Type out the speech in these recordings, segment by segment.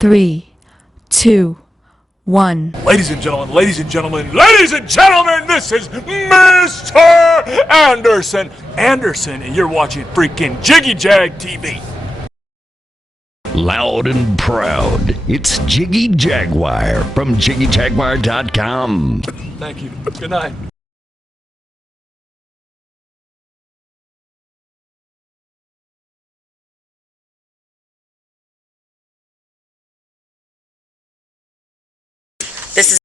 3, 2, 1. Ladies and gentlemen, ladies and gentlemen, ladies and gentlemen, this is Mr. Anderson. Anderson, and you're watching freaking Jiggy Jag TV. Loud and proud, it's Jiggy Jaguar from JiggyJaguar.com. Thank you. Good night. This is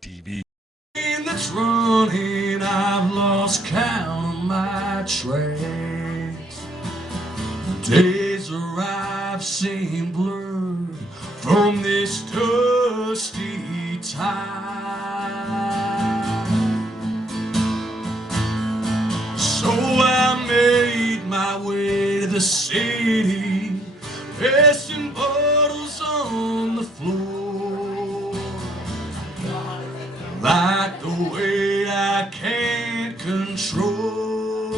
TV. That's running, I've lost count of my tracks. The days arrive seem blurred from this dusty time. So I made my way to the city, passing bottles on the floor. Like the weight I can't control.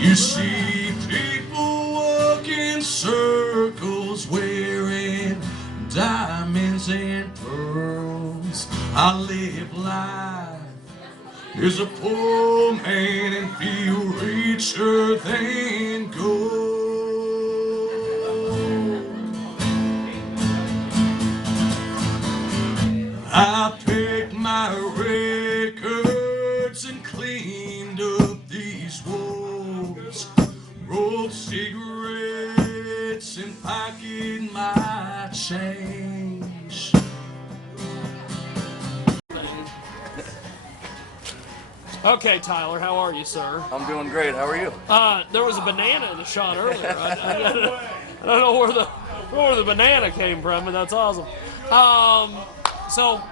You see people walk in circles wearing diamonds and pearls. I live life as a poor man and feel richer than gold. I picked my records and cleaned up these walls, rolled cigarettes and pocketed my change. Okay, Tyler, how are you, sir? I'm doing great. How are you? There was a banana in the shot earlier. I don't know where the banana came from, but that's awesome. So,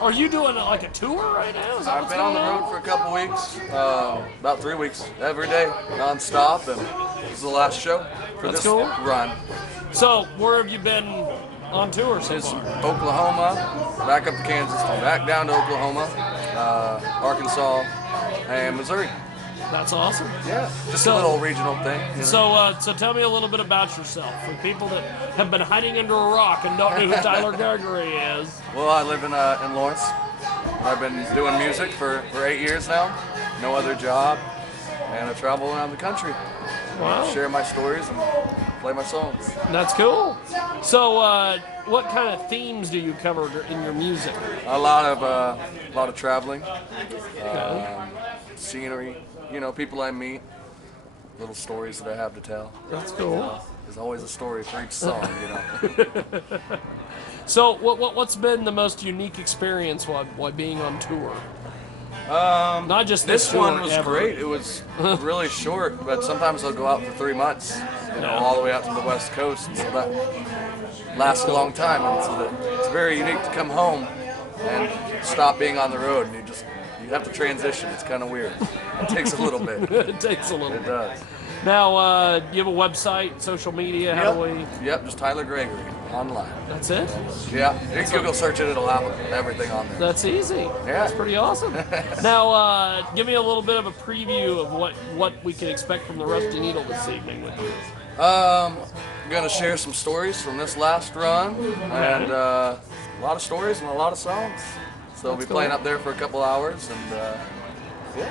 are you doing like a tour right now? I've been on the road for a couple weeks, about 3 weeks, every day, non-stop, and this is the last show for That's this cool. run. So, where have you been on tour so It's far? Oklahoma, back up to Kansas, back down to Oklahoma, Arkansas, and Missouri. That's awesome. Yeah, just So- a little regional thing. You know? So tell me a little bit about yourself for people that have been hiding under a rock and don't know who Tyler Gregory is. Well, I live in Lawrence. I've been doing music for 8 years now, no other job, and I travel around the country. Wow. Share my stories and play my songs. That's cool. So, what kind of themes do you cover in your music? A lot of traveling, scenery. You know, people I meet, little stories that I have to tell. That's cool. There's always a story for each song, you know. So, what's been the most unique experience while being on tour? Not just This tour, one was ever. great. It was really short, but sometimes I'll go out for 3 months, you know, all the way out to the West Coast, so that lasts a long time. And so it's very unique to come home and stop being on the road, and you have to transition. It's kind of weird. It takes a little bit. It takes a little It bit. does. Now, you have a website, social media. How do we? Yep, just Tyler Gregory online. That's it. Yeah, you can Google search it. It'll have everything on there. That's easy. That's pretty awesome. Now, give me a little bit of a preview of what we can expect from the Rusty Needle this evening with you. I'm gonna share some stories from this last run, and a lot of stories and a lot of songs. So we'll be playing up there for a couple hours, and yeah,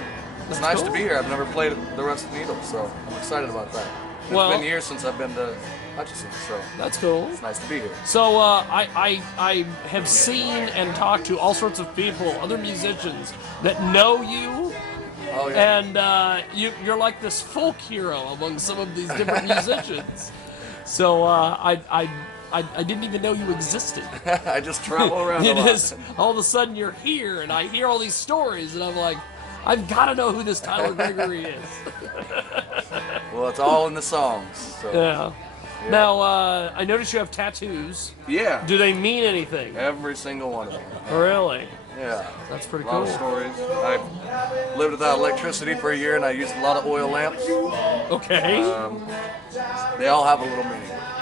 it's nice to be here. I've never played the Rusty Needle, so I'm excited about that. It's been years since I've been to Hutchinson, so That's cool. it's nice to be here. So I have seen and talked to all sorts of people, other musicians that know you, Oh yeah. and you're like this folk hero among some of these different musicians. So I didn't even know you existed. I just travel around You a lot. just all of a sudden you're here, and I hear all these stories, and I'm like, I've got to know who this Tyler Gregory is. Well, it's all in the songs. So. Yeah. Now I notice you have tattoos. Yeah. Do they mean anything? Every single one of them. Really? Yeah. That's pretty A lot of cool. stories. I lived without electricity for a year, and I used a lot of oil lamps. Okay. They all have a little meaning.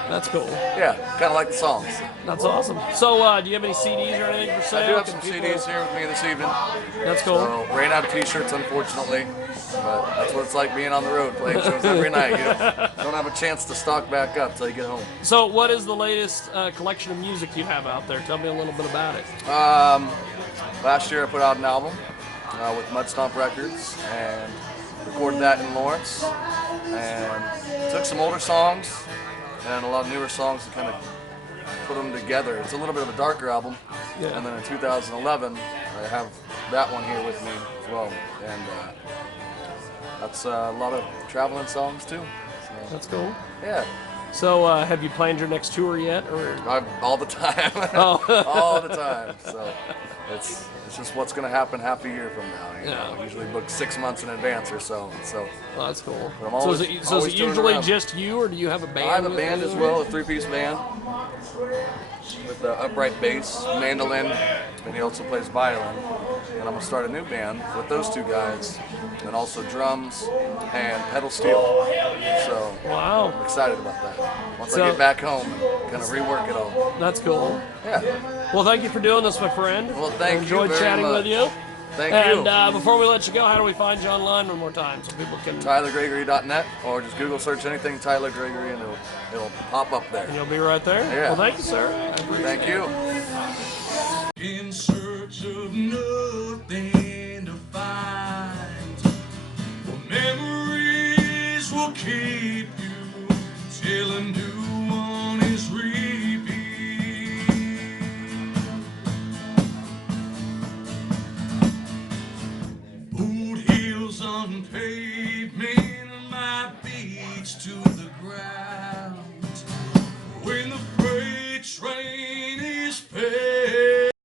That's cool. Yeah, kind of like the songs. That's awesome. So, do you have any CDs or anything for sale? I do have some Can people- CDs here with me this evening. That's cool. So, ran out of t-shirts, unfortunately. But that's what it's like being on the road, playing shows every night. You don't have a chance to stock back up till you get home. So, what is the latest collection of music you have out there? Tell me a little bit about it. Last year I put out an album with Mud Stomp Records and recorded that in Lawrence. And took some older songs and a lot of newer songs and kind of put them together. It's a little bit of a darker album. Yeah. And then in 2011, I have that one here with me as well. And that's a lot of traveling songs too. So, That's cool. yeah, So, have you planned your next tour yet? Or all the time. Oh. All the time. So it's just what's going to happen half a year from now. You know, Yeah. usually book 6 months in advance or so. So Oh, that's cool. But I'm So, always- is it always touring usually around. just you, or do you have a band? I have a with band you? as well, a 3-piece band with the upright bass, mandolin, and he also plays violin. And I'm gonna start a new band with those two guys, and also drums and pedal steel. So Wow, I'm excited about that. Once So- I get back home and kind of rework it all. that's cool. Yeah. Well, thank you for doing this, my friend. Well, thank you Enjoyed very chatting much. with you. Thank And you. before we let you go, how do we find you online one more time so people can? TylerGregory.net, or just Google search anything Tyler Gregory and it'll pop up there. You'll be right there. Yeah. Well, thank you, sir. I appreciate Thank you. In search of nothing to find, for memories will keep you till a new one is repeat. Boot heels on pavement, my beats to the ground.